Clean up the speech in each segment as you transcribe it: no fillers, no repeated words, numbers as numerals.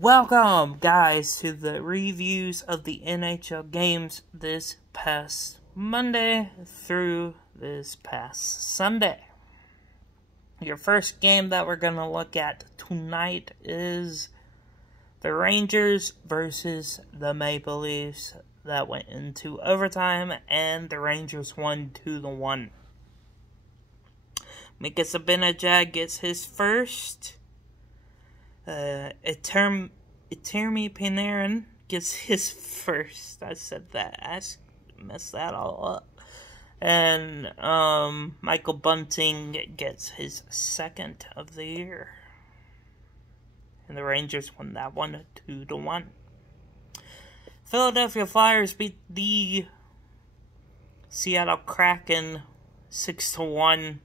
Welcome, guys, to the reviews of the NHL games this past Monday through this past Sunday. Your first game that we're going to look at tonight is the Rangers versus the Maple Leafs. That went into overtime, and the Rangers won 2-1. Mika Zibanejad gets his first. Termi Panarin gets his first. I said that. I messed that all up. And Michael Bunting gets his second of the year. And the Rangers won that one 2-1. Philadelphia Flyers beat the Seattle Kraken 6-1.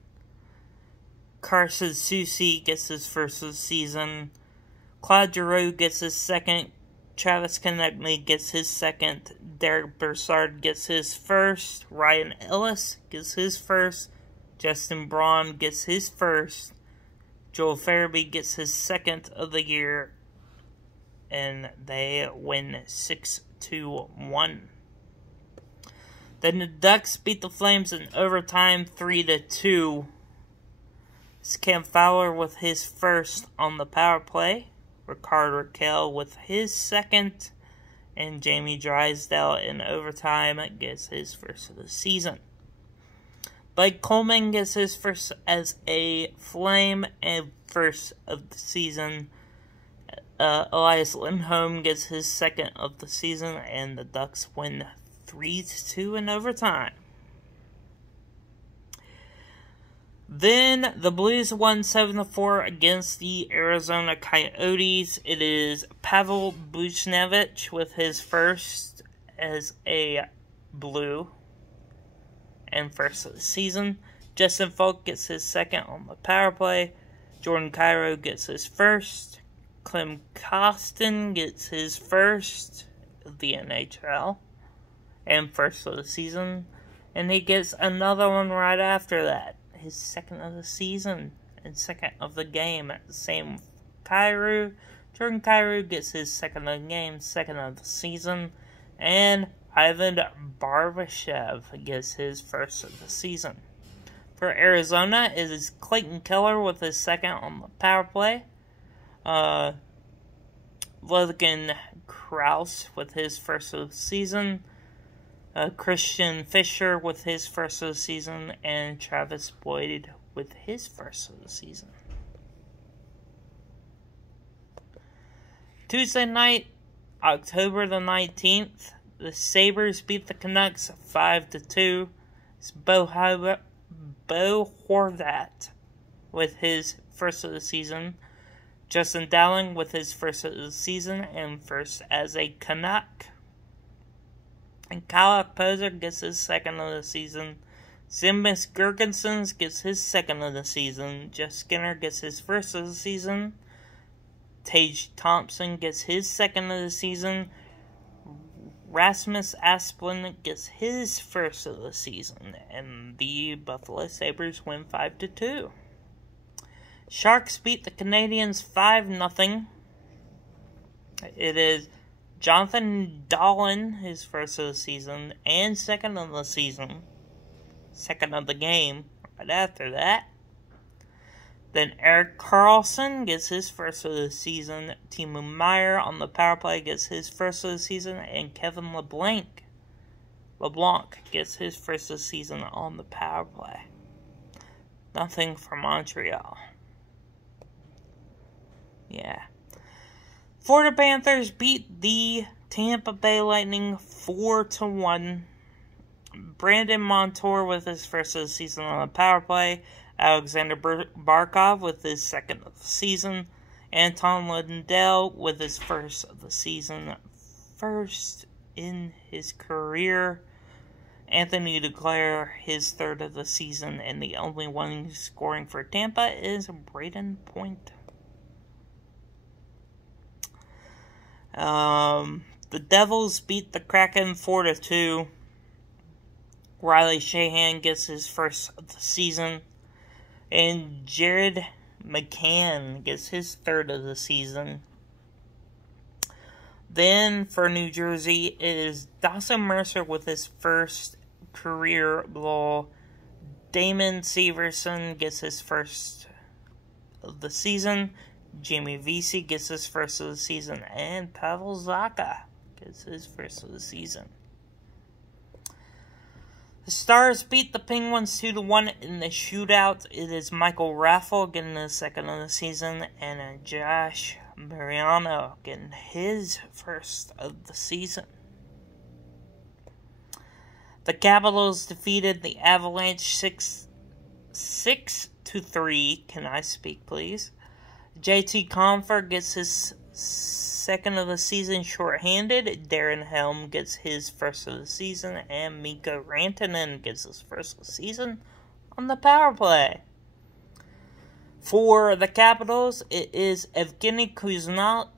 Carson Soucy gets his first of the season. Claude Giroux gets his second. Travis Konecny gets his second. Derek Brassard gets his first. Ryan Ellis gets his first. Justin Braun gets his first. Joel Farabee gets his second of the year. And they win 6-1. Then the Ducks beat the Flames in overtime 3-2. It's Cam Fowler with his first on the power play. Rickard Rakell with his second. And Jamie Drysdale in overtime gets his first of the season. Blake Coleman gets his first as a Flame and first of the season. Elias Lindholm gets his second of the season. And the Ducks win 3-2 in overtime. Then, the Blues won 7-4 against the Arizona Coyotes. It is Pavel Buchnevich with his first as a Blue and first of the season. Justin Falk gets his second on the power play. Jordan Kyrou gets his first. Clem Costin gets his first of the NHL and first of the season. And he gets another one right after that. His second of the season and second of the game. Same with Kyrou. Jordan Kyrou gets his second of the game, second of the season. And Ivan Barbashev gets his first of the season. For Arizona, it is Clayton Keller with his second on the power play. Logan Krause with his first of the season. Christian Fischer with his first of the season, and Travis Boyd with his first of the season. Tuesday night, October the 19th, the Sabres beat the Canucks 5-2. It's Bo Horvat with his first of the season. Justin Dowling with his first of the season and first as a Canuck. And Kyle Okposo gets his second of the season. Zimis Girgensons gets his second of the season. Jeff Skinner gets his first of the season. Tage Thompson gets his second of the season. Rasmus Asplund gets his first of the season. And the Buffalo Sabres win 5-2. Sharks beat the Canadiens 5-0. It is Jonathan Dahlen, his first of the season, and second of the season. Second of the game, right after that. Then Erik Karlsson gets his first of the season. Timo Meier on the power play gets his first of the season. And Kevin LeBlanc gets his first of the season on the power play. Nothing for Montreal. Yeah. Florida Panthers beat the Tampa Bay Lightning 4-1. Brandon Montour with his first of the season on the power play. Alexander Barkov with his second of the season. Anton Lundell with his first of the season. First in his career. Anthony Duclair, his third of the season. And the only one scoring for Tampa is Braden Point. The Devils beat the Kraken 4-2. Riley Shahan gets his first of the season. And Jared McCann gets his third of the season. Then for New Jersey, it is Dawson Mercer with his first career goal. Damon Severson gets his first of the season. Jamie Vesey gets his first of the season. And Pavel Zacha gets his first of the season. The Stars beat the Penguins 2-1 in the shootout. It is Michael Raffle getting his second of the season. And Josh Mariano getting his first of the season. The Capitals defeated the Avalanche 6-3. Can I speak, please? JT Compher gets his second of the season shorthanded. Darren Helm gets his first of the season. And Mikko Rantanen gets his first of the season on the power play. For the Capitals, it is Evgeny Kuznetsov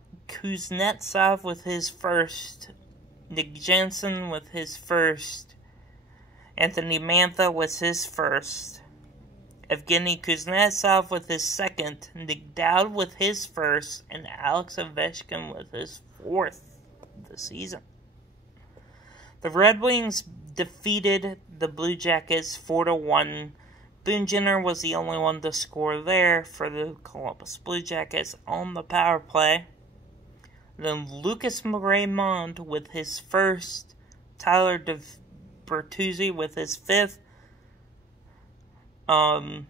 with his first. Nick Jensen with his first. Anthony Mantha with his first. Evgeny Kuznetsov with his second. Nick Dowd with his first. And Alex Ovechkin with his fourth of the season. The Red Wings defeated the Blue Jackets 4-1. Boone Jenner was the only one to score there for the Columbus Blue Jackets on the power play. Then Lucas Raymond with his first. Tyler Bertuzzi with his fifth. Vladislav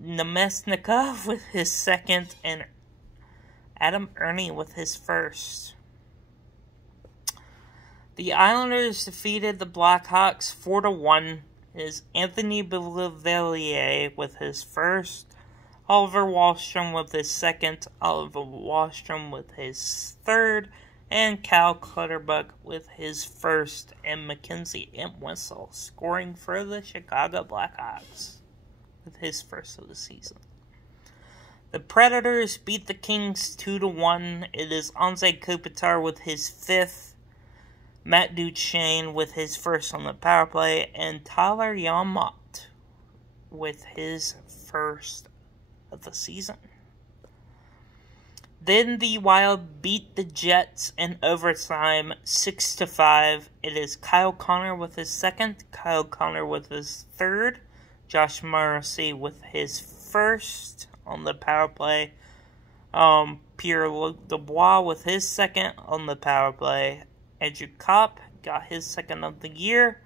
Nemesnikov with his second. And Adam Ernie with his first. The Islanders defeated the Blackhawks 4-1. It is Anthony Beauvillier with his first. Oliver Wahlstrom with his second. Oliver Wahlstrom with his third. And Cal Clutterbuck with his first, and Mackenzie Entwistle scoring for the Chicago Blackhawks with his first of the season. The Predators beat the Kings 2-1. It is Anze Kopitar with his fifth, Matt Duchene with his first on the power play, and Tyler Janmot with his first of the season. Then the Wild beat the Jets in overtime 6-5. It is Kyle Connor with his second, Kyle Connor with his third, Josh Morrissey with his first on the power play, Pierre-Luc Dubois with his second on the power play, Andrew Kopp got his second of the year,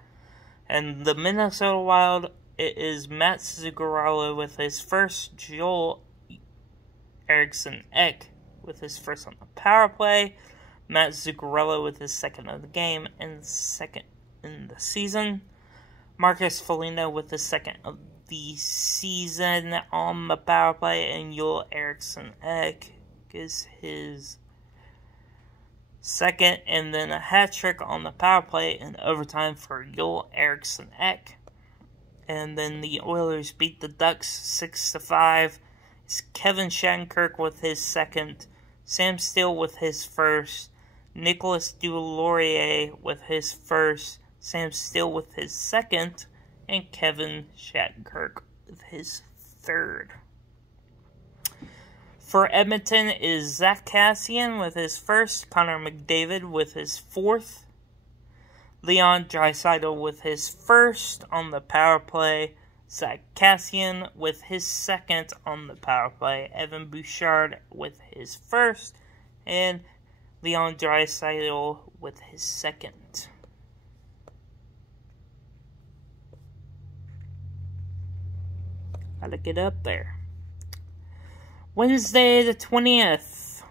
and the Minnesota Wild, it is Matt Zuccarello with his first, Joel Eriksson Ek with his first on the power play, Matt Zuccarello with his second of the game and second in the season, Marcus Foligno with his second of the season on the power play, and Joel Eriksson Ek is his second, and then a hat trick on the power play in overtime for Joel Eriksson Ek. And then the Oilers beat the Ducks 6-5. It's Kevin Shattenkirk with his second, Sam Steele with his first, Nicolas Deslauriers with his first, Sam Steele with his second, and Kevin Shattenkirk with his third. For Edmonton is Zach Kassian with his first, Connor McDavid with his fourth, Leon Draisaitl with his first on the power play, Zach Kassian with his second on the power play, Evan Bouchard with his first, and Leon Draisaitl with his second. Gotta get up there. Wednesday the 20th,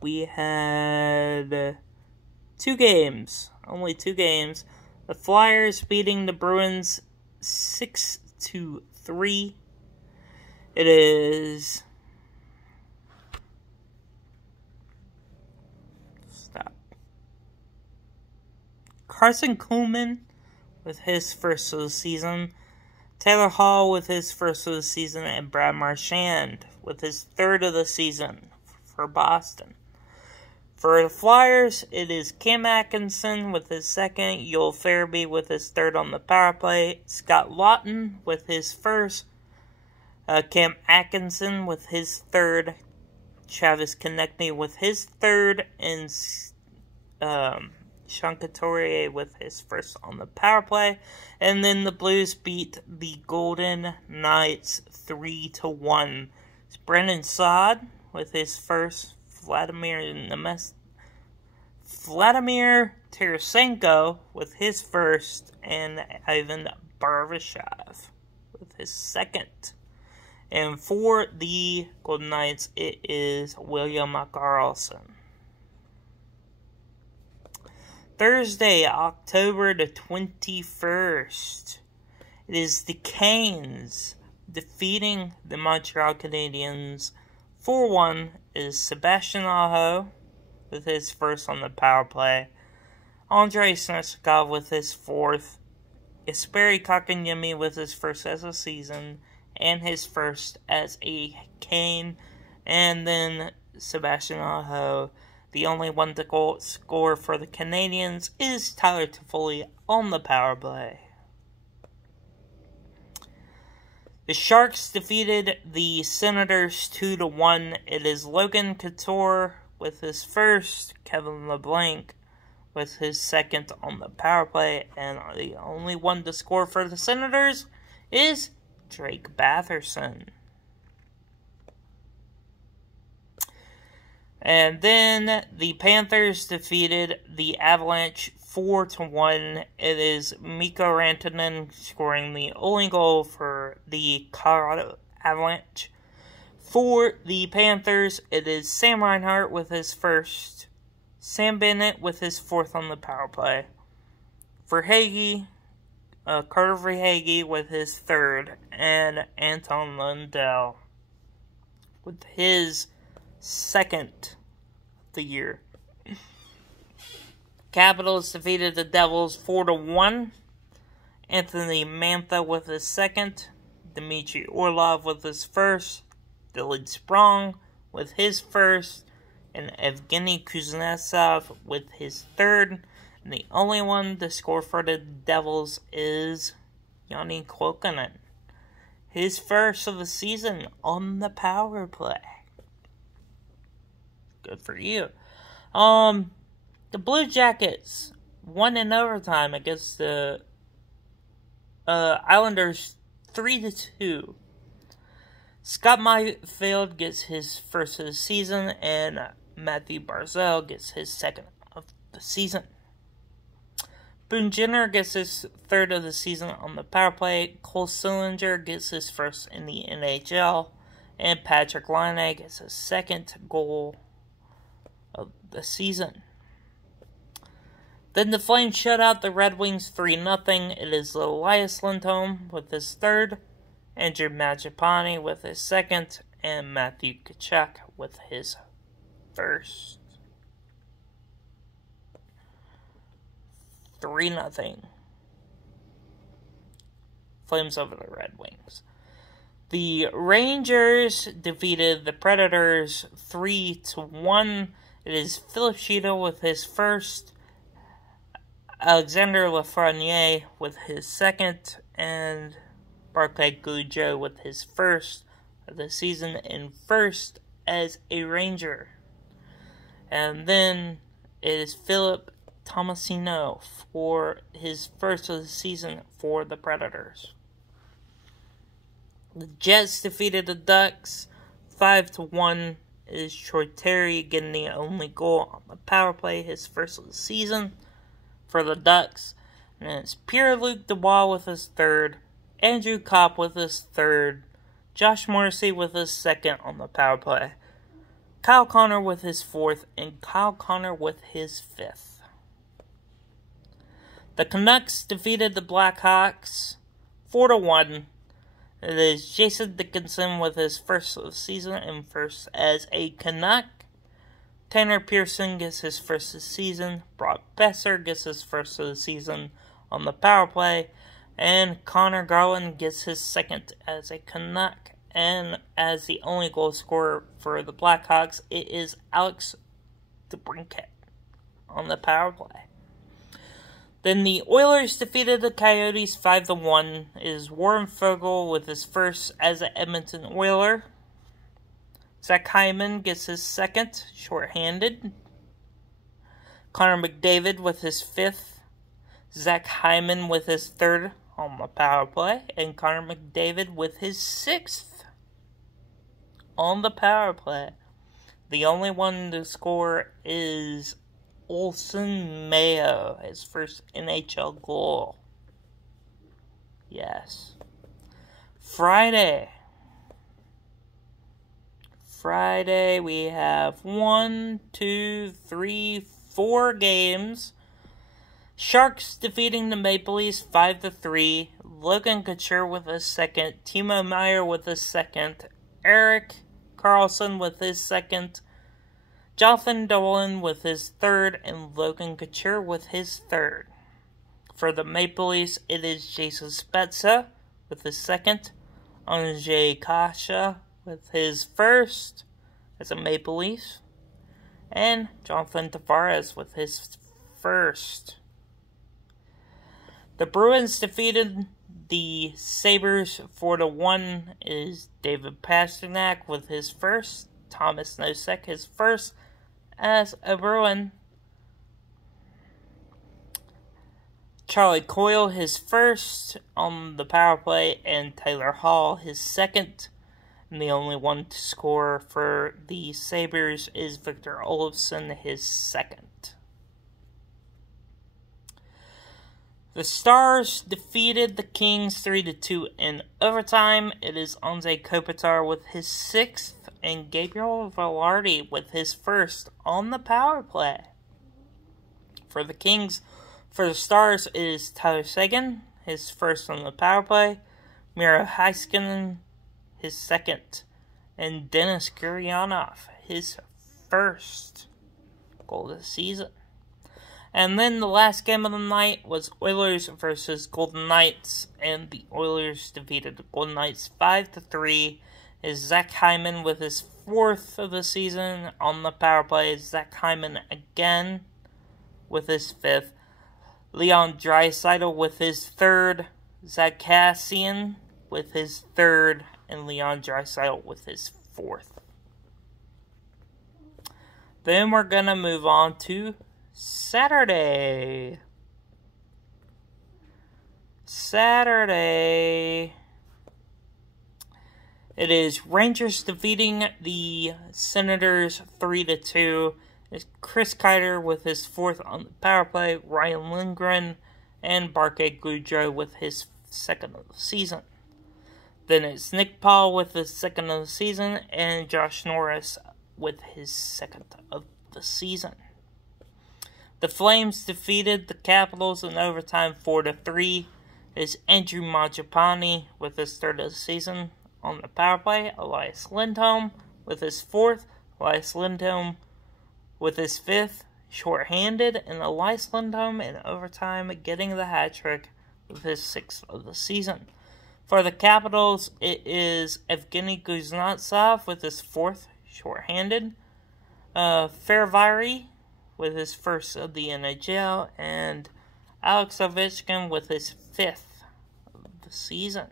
we had two games, only two games. The Flyers beating the Bruins 6-3. It is Carson Kuhlman with his first of the season, Taylor Hall with his first of the season, and Brad Marchand with his third of the season for Boston. For the Flyers, it is Cam Atkinson with his second, Joel Farabee with his third on the power play, Scott Lawton with his first, Cam Atkinson with his third, Travis Konechny with his third, and Sean Couturier with his first on the power play. And then the Blues beat the Golden Knights 3-1. It's Brendan Saad with his first, Vladimir Tarasenko with his first, and Ivan Barbashev with his second. And for the Golden Knights, it is William Karlsson. Thursday, October the 21st, it is the Canes defeating the Montreal Canadiens 4-1. It is Sebastian Aho with his first on the power play, Andrei Svechnikov with his fourth, Jesperi Kotkaniemi with his first as a season, and his first as a Cane, and then Sebastian Aho. The only one to score for the Canadiens is Tyler Toffoli on the power play. The Sharks defeated the Senators 2-1. It is Logan Couture with his first, Kevin LeBlanc with his second on the power play, and the only one to score for the Senators is Drake Batherson. And then the Panthers defeated the Avalanche 4-1. It is Mikko Rantanen scoring the only goal for the Colorado Avalanche. For the Panthers, it is Sam Reinhart with his first, Sam Bennett with his fourth on the power play. For Hagee, Carter Verhaeghe with his third, and Anton Lundell with his second of the year. Capitals defeated the Devils 4-1. Anthony Mantha with his second, Dmitry Orlov with his first, Dylan Sprong with his first, and Evgeny Kuznetsov with his third. And the only one to score for the Devils is Jani Kuokkanen, his first of the season on the power play. Good for you. The Blue Jackets won in overtime against the Islanders 3-2. Scott Mayfield gets his first of the season, and Matthew Barzal gets his second of the season. Boone Jenner gets his third of the season on the power play. Cole Sillinger gets his first in the NHL, and Patrick Laine gets his second goal of the season. Then the Flames shut out the Red Wings 3-0. It is Elias Lindholm with his third, Andrew Mangiapane with his second, and Matthew Tkachuk with his first. 3-0. Flames over the Red Wings. The Rangers defeated the Predators 3-1. It is Philip Chytil with his first, Alexander Lafreniere with his second, and Barclay Goodrow with his first of the season and first as a Ranger. And then it is Philip Tomasino for his first of the season for the Predators. The Jets defeated the Ducks 5-1. It is Troy Terry getting the only goal on the power play, his first of the season for the Ducks. And it's Pierre-Luc Dubois with his third, Andrew Kopp with his third, Josh Morrissey with his second on the power play, Kyle Connor with his fourth, and Kyle Connor with his fifth. The Canucks defeated the Blackhawks 4-1. It is Jason Dickinson with his first of the season and first as a Canuck. Tanner Pearson gets his first of the season. Brock Besser gets his first of the season on the power play. And Connor Garland gets his second as a Canuck. And as the only goal scorer for the Blackhawks, it is Alex DeBrincat on the power play. Then the Oilers defeated the Coyotes 5-1. It is Warren Foegele with his first as an Edmonton Oiler. Zach Hyman gets his second, shorthanded. Connor McDavid with his fifth. Zach Hyman with his third on the power play. And Connor McDavid with his sixth on the power play. The only one to score is Olsen Mayo, his first NHL goal. Yes. Friday, we have 4 games. Sharks defeating the Maple Leafs 5-3. Logan Couture with his second. Timo Meier with his second. Erik Karlsson with his second. Jonathan Dolan with his third. And Logan Couture with his third. For the Maple Leafs, it is Jason Spezza with his second. Andrzej Kasha with his first as a Maple Leaf. And Jonathan Tavares with his first. The Bruins defeated the Sabres 4-1. Is David Pastrnak with his first. Thomas Nosek his first as a Bruin. Charlie Coyle his first on the power play, and Taylor Hall his second. And the only one to score for the Sabres is Victor Olofsson his second. The Stars defeated the Kings 3-2 in overtime. It is Anze Kopitar with his sixth, and Gabriel Velarde with his first on the power play. For the Kings, for the Stars, it is Tyler Seguin, his first on the power play. Miro Heiskanen, his second. And Denis Gurianov, his first goal of the season. And then the last game of the night was Oilers versus Golden Knights. And the Oilers defeated the Golden Knights 5-3. Is Zach Hyman with his fourth of the season on the power play. Zach Hyman again with his fifth. Leon Draisaitl with his third. Zach Kassian with his third. And Leon Draisaitl with his fourth. Then we're going to move on to Saturday. It is Rangers defeating the Senators 3-2. It's Chris Kreider with his fourth on the power play. Ryan Lindgren and Barclay Goodrow with his second of the season. Then it's Nick Paul with his second of the season. And Josh Norris with his second of the season. The Flames defeated the Capitals in overtime 4-3. It's Andrew Mangiapane with his third of the season on the power play. Elias Lindholm with his fourth. Elias Lindholm with his fifth, shorthanded. And Elias Lindholm in overtime getting the hat trick with his sixth of the season. For the Capitals, it is Evgeny Kuznetsov with his fourth, shorthanded. Ferviri with his first of the NHL, and Alex Ovechkin with his fifth of the season.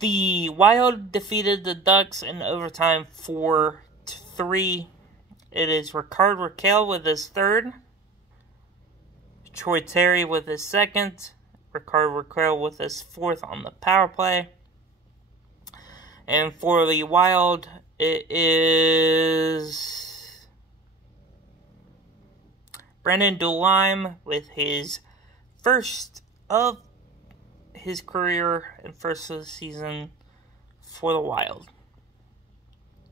The Wild defeated the Ducks in overtime 4-3. It is Rickard Rakell with his third, Troy Terry with his second, Rickard Rakell with his fourth on the power play. And for the Wild, it is Brendan Duheim with his first of his career and first of the season for the Wild.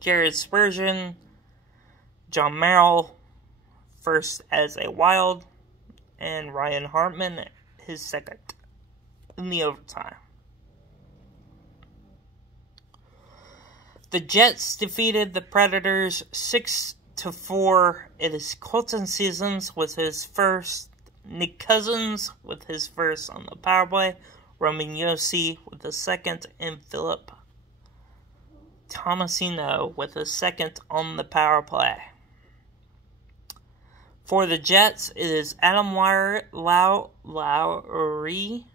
Jared Spurgeon, John Merrill, first as a Wild, and Ryan Hartman, his second in the overtime. The Jets defeated the Predators 6-4. It is Colton Sissons with his first, Nick Cousins with his first on the power play, Roman Josi with the second, and Philip Tomasino with the second on the power play. For the Jets, it is Adam Lowry,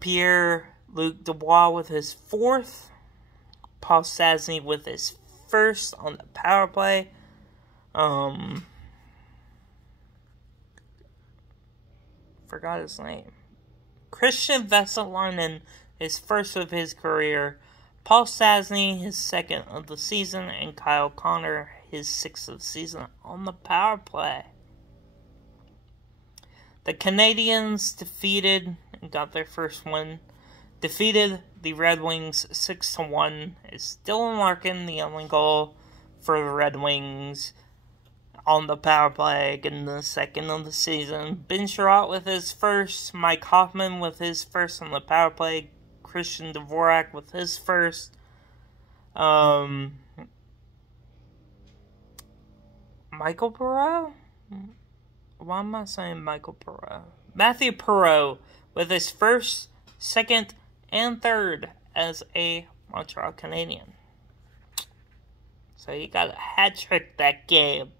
Pierre-Luc Dubois with his fourth, Paul Stastny with his first on the power play. Forgot his name. Christian Vesalainen, his first of his career. Paul Stastny, his second of the season. And Kyle Connor, his sixth of the season on the power play. The Canadiens defeated and got their first win. Defeated the Red Wings 6-1. It's Dylan Larkin, the only goal for the Red Wings on the power play, getting the second of the season. Ben Sherratt with his first. Mike Hoffman with his first on the power play. Christian Dvorak with his first. Michael Perreault? Why am I saying Michael Perreault? Matthew Perreault with his first, second, and third as a Montreal Canadian. So he got a hat trick that game.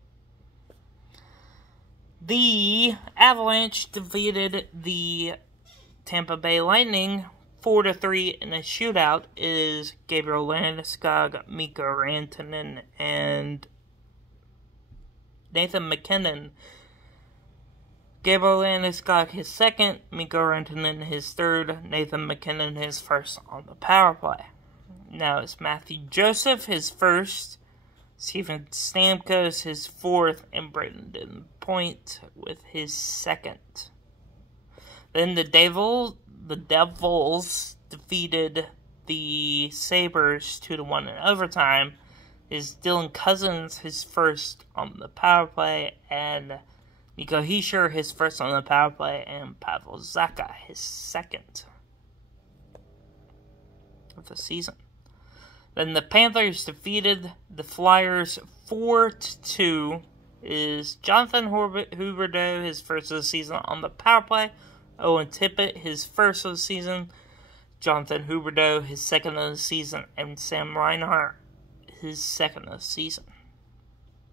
The Avalanche defeated the Tampa Bay Lightning 4-3 in a shootout. Is Gabriel Landeskog, Mikko Rantanen, and Nathan MacKinnon. Gabriel Landeskog his second, Mikko Rantanen his third, Nathan MacKinnon his first on the power play. Now it's Matthew Joseph his first, Steven Stamkos his fourth, and Brayden Point with his second. Then the Devils defeated the Sabres 2-1 in overtime. Is Dylan Cousins his first on the power play, and Nico Hischier his first on the power play, and Pavel Zacha his second of the season. Then the Panthers defeated the Flyers 4-2. Is Jonathan Huberdeau his first of the season on the power play, Owen Tippett his first of the season, Jonathan Huberdeau his second of the season, and Sam Reinhart his second of the season.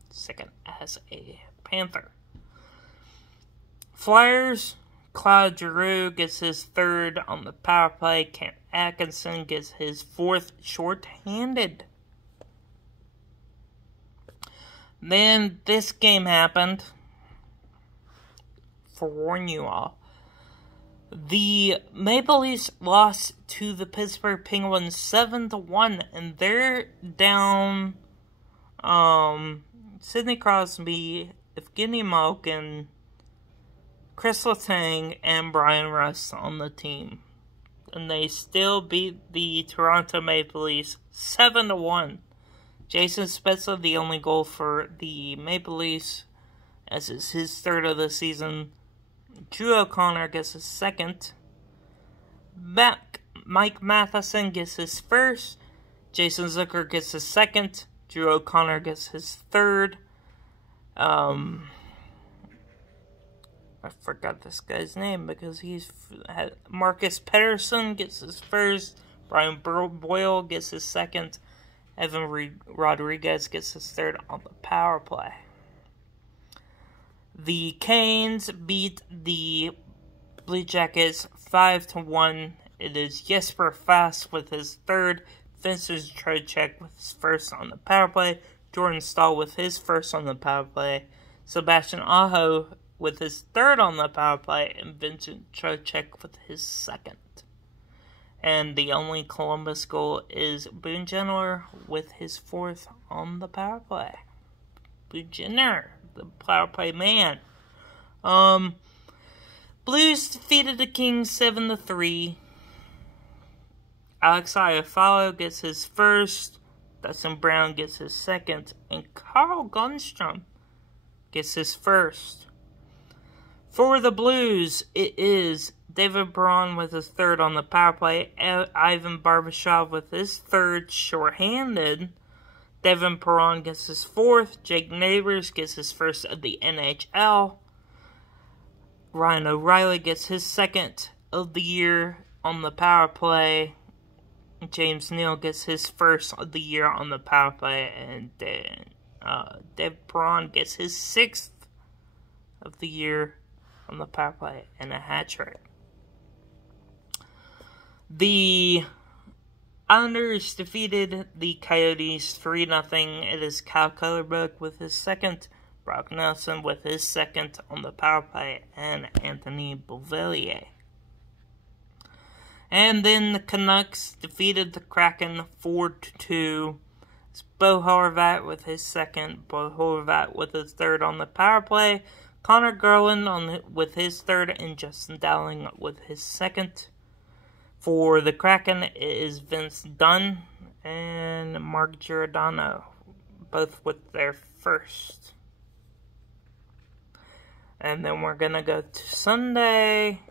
Second as a Panther. Flyers, Claude Giroux gets his third on the power play. Kent Atkinson gets his fourth short-handed. Then this game happened. Forewarn you all. The Maple Leafs lost to the Pittsburgh Penguins 7-1, and they're down Sidney Crosby, Evgeny Malkin, Chris Letang, and Brian Rust on the team. And they still beat the Toronto Maple Leafs 7-1. Jason Spezza, the only goal for the Maple Leafs, as is his third of the season. Drew O'Connor gets his second. Mike Matheson gets his first. Jason Zucker gets his second. Drew O'Connor gets his third. I forgot this guy's name because Marcus Pettersson gets his first. Brian Boyle gets his second. Evan Rodriguez gets his third on the power play. The Canes beat the Blue Jackets 5-1. It is Jesper Fast with his third. Vincent Trocheck with his first on the power play. Jordan Stahl with his first on the power play. Sebastian Aho with his third on the power play. And Vincent Trocheck with his second. And the only Columbus goal is Boone Jenner with his fourth on the power play. Boone Jenner, the power play man. Blues defeated the Kings 7-3. Alex Iafallo gets his first. Dustin Brown gets his second. And Carl Gunstrom gets his first. For the Blues, it is David Perron with his third on the power play. Ivan Barbashev with his third shorthanded. Devin Perron gets his fourth. Jake Neighbors gets his first of the NHL. Ryan O'Reilly gets his second of the year on the power play. James Neal gets his first of the year on the power play. And David Perron gets his sixth of the year on the power play and a hat trick. The Islanders defeated the Coyotes 3-0. It is Kyle Kellerberg with his second, Brock Nelson with his second on the power play, and Anthony Beauvillier. And then the Canucks defeated the Kraken 4-2. It's Bo Horvat with his second, Bo Horvat with his third on the power play, Connor Garland with his third, and Justin Dowling with his second. For the Kraken, it is Vince Dunn and Mark Giordano, both with their first. And then we're going to go to Sunday,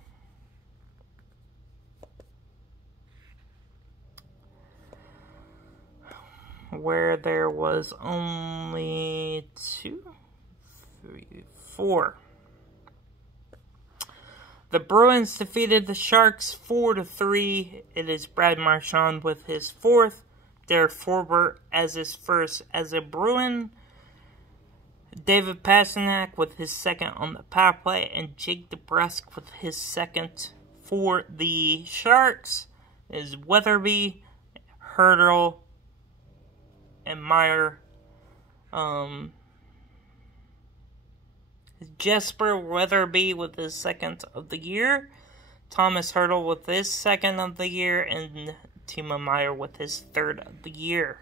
where there was only 2, 3, 4. The Bruins defeated the Sharks 4-3. It is Brad Marchand with his fourth, Derek Forbort as his first as a Bruin, David Pastrnak with his second on the power play, and Jake DeBrusk with his second. For the Sharks is Weatherby, Hurdle, and Meyer. Jesper Weatherby with his second of the year, Thomas Hurdle with his second of the year, and Timo Meier with his third of the year.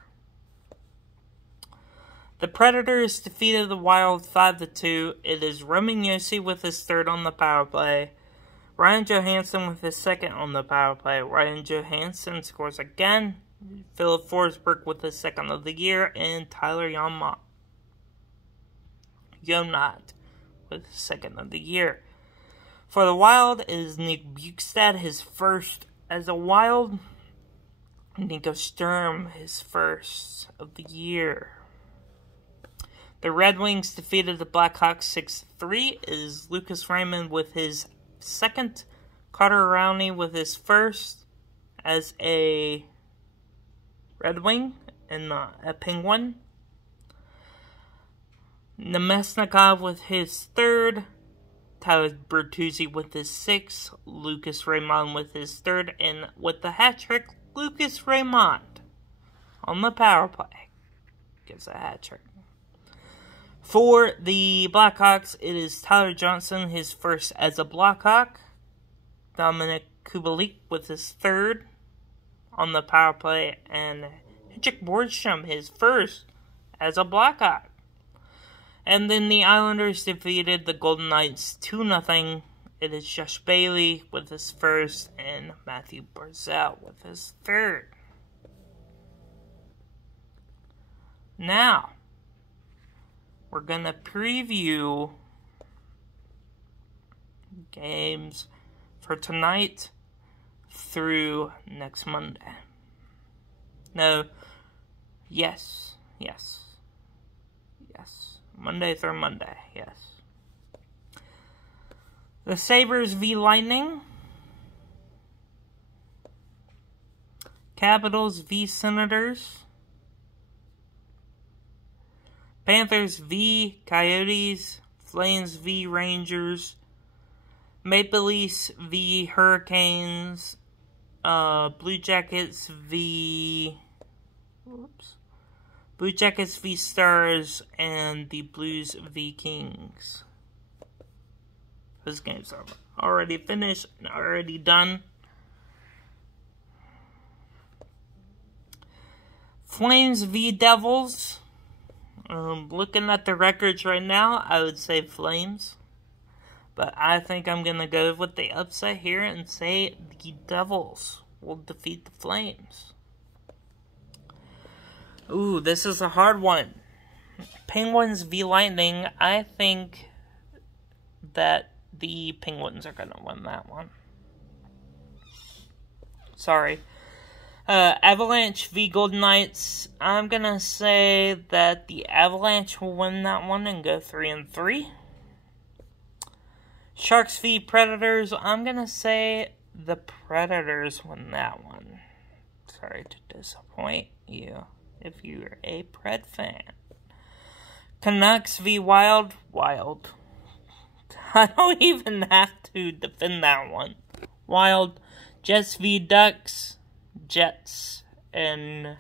The Predators defeated the Wild 5-2. It is Roman Josi with his third on the power play, Ryan Johansson with his second on the power play. Ryan Johansson scores again, Philip Forsberg with his second of the year, and Tyler Jonat with his second of the year. For the Wild, it is Nick Bjugstad, his first as a Wild. Nico Sturm, his first of the year. The Red Wings defeated the Blackhawks 6-3. It is Lucas Raymond with his second, Carter Rowney with his first as a Red Wing and not a Penguin. Nemesnikov with his third, Tyler Bertuzzi with his sixth, Lucas Raymond with his third, and with the hat trick, Lucas Raymond on the power play gives a hat trick. For the Blackhawks, it is Tyler Johnson, his first as a Blackhawk, Dominic Kubalik with his third on the power play, and Henrik Borgstrom, his first as a Blackhawk. And then the Islanders defeated the Golden Knights 2-0. It is Josh Bailey with his first and Matthew Barzal with his third. Now, we're going to preview games for tonight through next Monday. No, yes. Monday through Monday, yes. The Sabres v Lightning. Capitals v Senators. Panthers v Coyotes. Flames v Rangers. Maple Leafs v Hurricanes. Blue Jackets v Stars, and the Blues v Kings. Those games are already finished and already done. Flames v Devils. Looking at the records right now, I would say Flames. But I think I'm going to go with the upset here and say the Devils will defeat the Flames. Ooh, this is a hard one. Penguins v Lightning. I think that the Penguins are going to win that one. Sorry. Avalanche v Golden Knights. I'm going to say that the Avalanche will win that one and go 3-3. Sharks v Predators. I'm going to say the Predators win that one. Sorry to disappoint you if you're a Pred fan. Canucks v Wild. I don't even have to defend that one. Wild. Jets v Ducks. Jets. And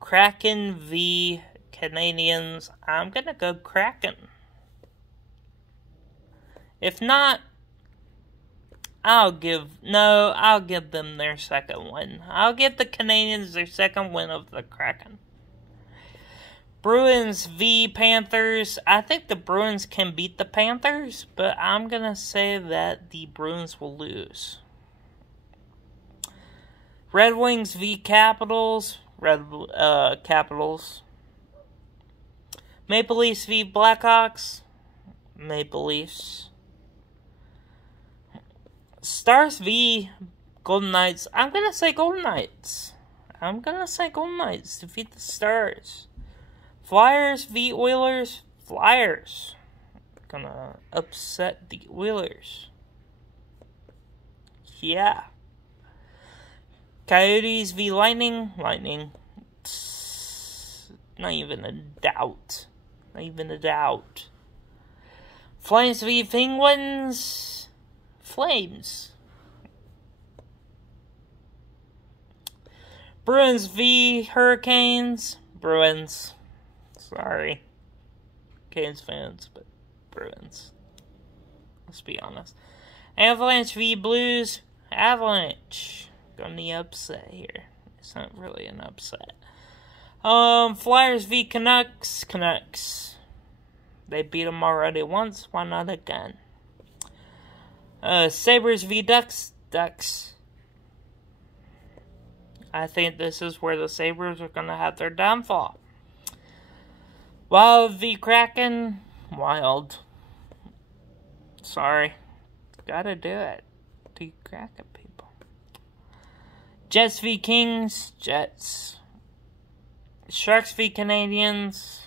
Kraken v Canadiens. I'm gonna go Kraken. If not, I'll give them their second win. I'll give the Canadiens their second win of the Kraken. Bruins V Panthers. I think the Bruins can beat the Panthers, but I'm going to say that the Bruins will lose. Red Wings v Capitals. Capitals. Maple Leafs v Blackhawks. Maple Leafs. Stars v Golden Knights. I'm going to say Golden Knights. Defeat the Stars. Flyers v Oilers. Flyers. Gonna upset the Oilers. Yeah. Coyotes v Lightning. Lightning. Not even a doubt. Flames v Penguins. Flames. Bruins v Hurricanes. Bruins. Sorry, Canes fans, but Bruins. Let's be honest. Avalanche v Blues. Avalanche. Going the upset here. It's not really an upset. Flyers v Canucks. Canucks. They beat them already once. Why not again? Sabres v Ducks. Ducks. I think this is where the Sabres are going to have their downfall. Wild v Kraken. Wild. Sorry. Gotta do it. The Kraken people. Jets v Kings. Jets. Sharks v Canadiens.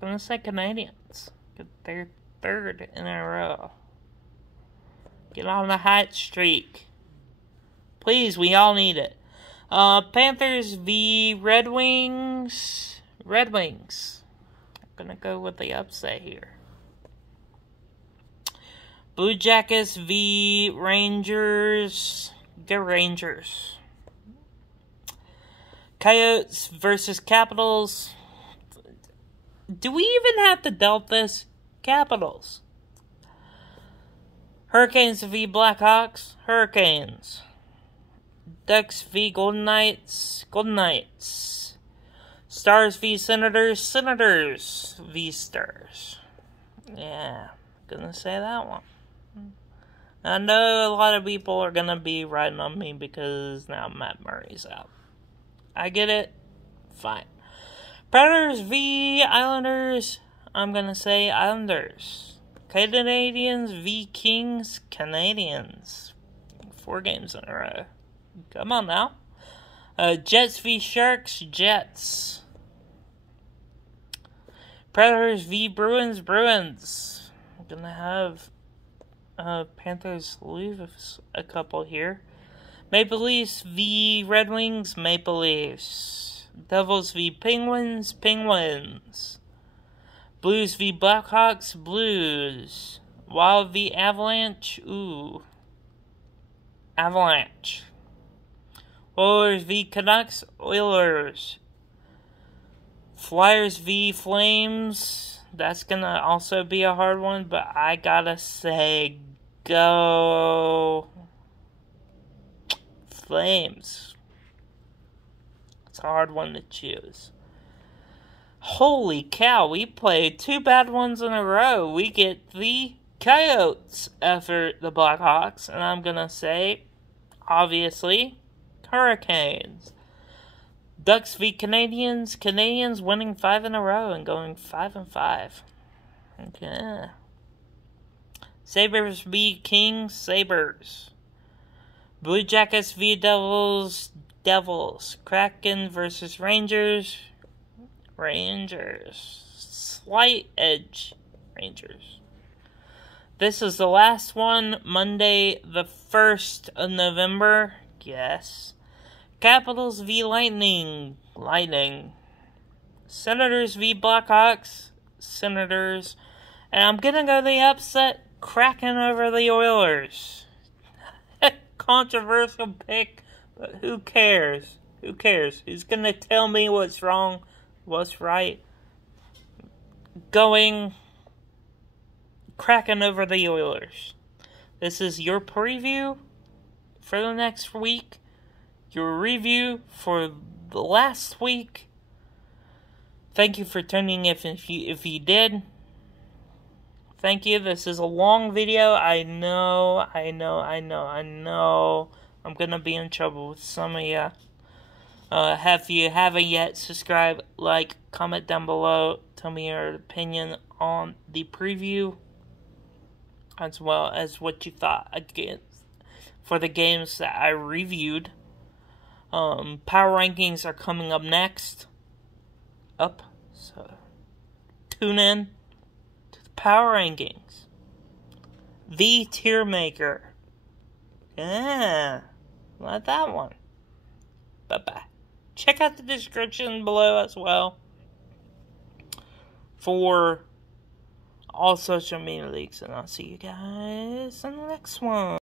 I'm gonna say Canadiens. Get their third in a row. Get on the hot streak. Please, we all need it. Panthers v Red Wings. Red Wings. I'm gonna go with the upset here. Blue Jackets v Rangers. Go Rangers. Coyotes versus Capitals. Do we even have to doubt this? Capitals. Hurricanes v Blackhawks. Hurricanes. Ducks v Golden Knights. Golden Knights. Stars v Senators. Senators v Stars. Yeah, gonna say that one. I know a lot of people are gonna be riding on me because now Matt Murray's out. I get it. Fine. Predators v Islanders. I'm gonna say Islanders. Canadiens v Kings. Canadiens. 4 games in a row. Come on now. Jets v Sharks. Jets. Predators v Bruins. Bruins. I'm gonna have Panthers lose a couple here. Maple Leafs v Red Wings. Maple Leafs. Devils v Penguins. Penguins. Blues v Blackhawks. Blues. Wild v Avalanche. Ooh. Avalanche. Oilers v Canucks. Oilers. Flyers v Flames. That's gonna also be a hard one, but I gotta say go Flames. It's a hard one to choose. Holy cow, we played 2 bad ones in a row. We get the Coyotes after the Blackhawks, and I'm gonna say, obviously, Hurricanes. Ducks v Canadiens. Canadiens winning 5 in a row and going 5-5. Okay. Sabres v Kings. Sabres. Blue Jackets v Devils. Devils. Kraken versus Rangers. Rangers. Slight edge. Rangers. This is the last one. Monday the 1st of November. Yes. Capitals v Lightning. Lightning. Senators v Blackhawks. Senators. And I'm gonna go the upset. Kraken over the Oilers. Controversial pick, but who cares? Who cares? Who's gonna tell me what's wrong, what's right? Cracking over the Oilers. This is your preview for the next week. Your review for the last week. Thank you for tuning in if you did. Thank you. This is a long video. I know. I'm gonna be in trouble with some of you. If you haven't yet, subscribe, like, comment down below. Tell me your opinion on the preview, as well as what you thought for the games that I reviewed. Power rankings are coming up next. So tune in to the power rankings. The tier maker. Yeah, like that one. Bye-bye. Check out the description below as well for all social media links, and I'll see you guys in the next one.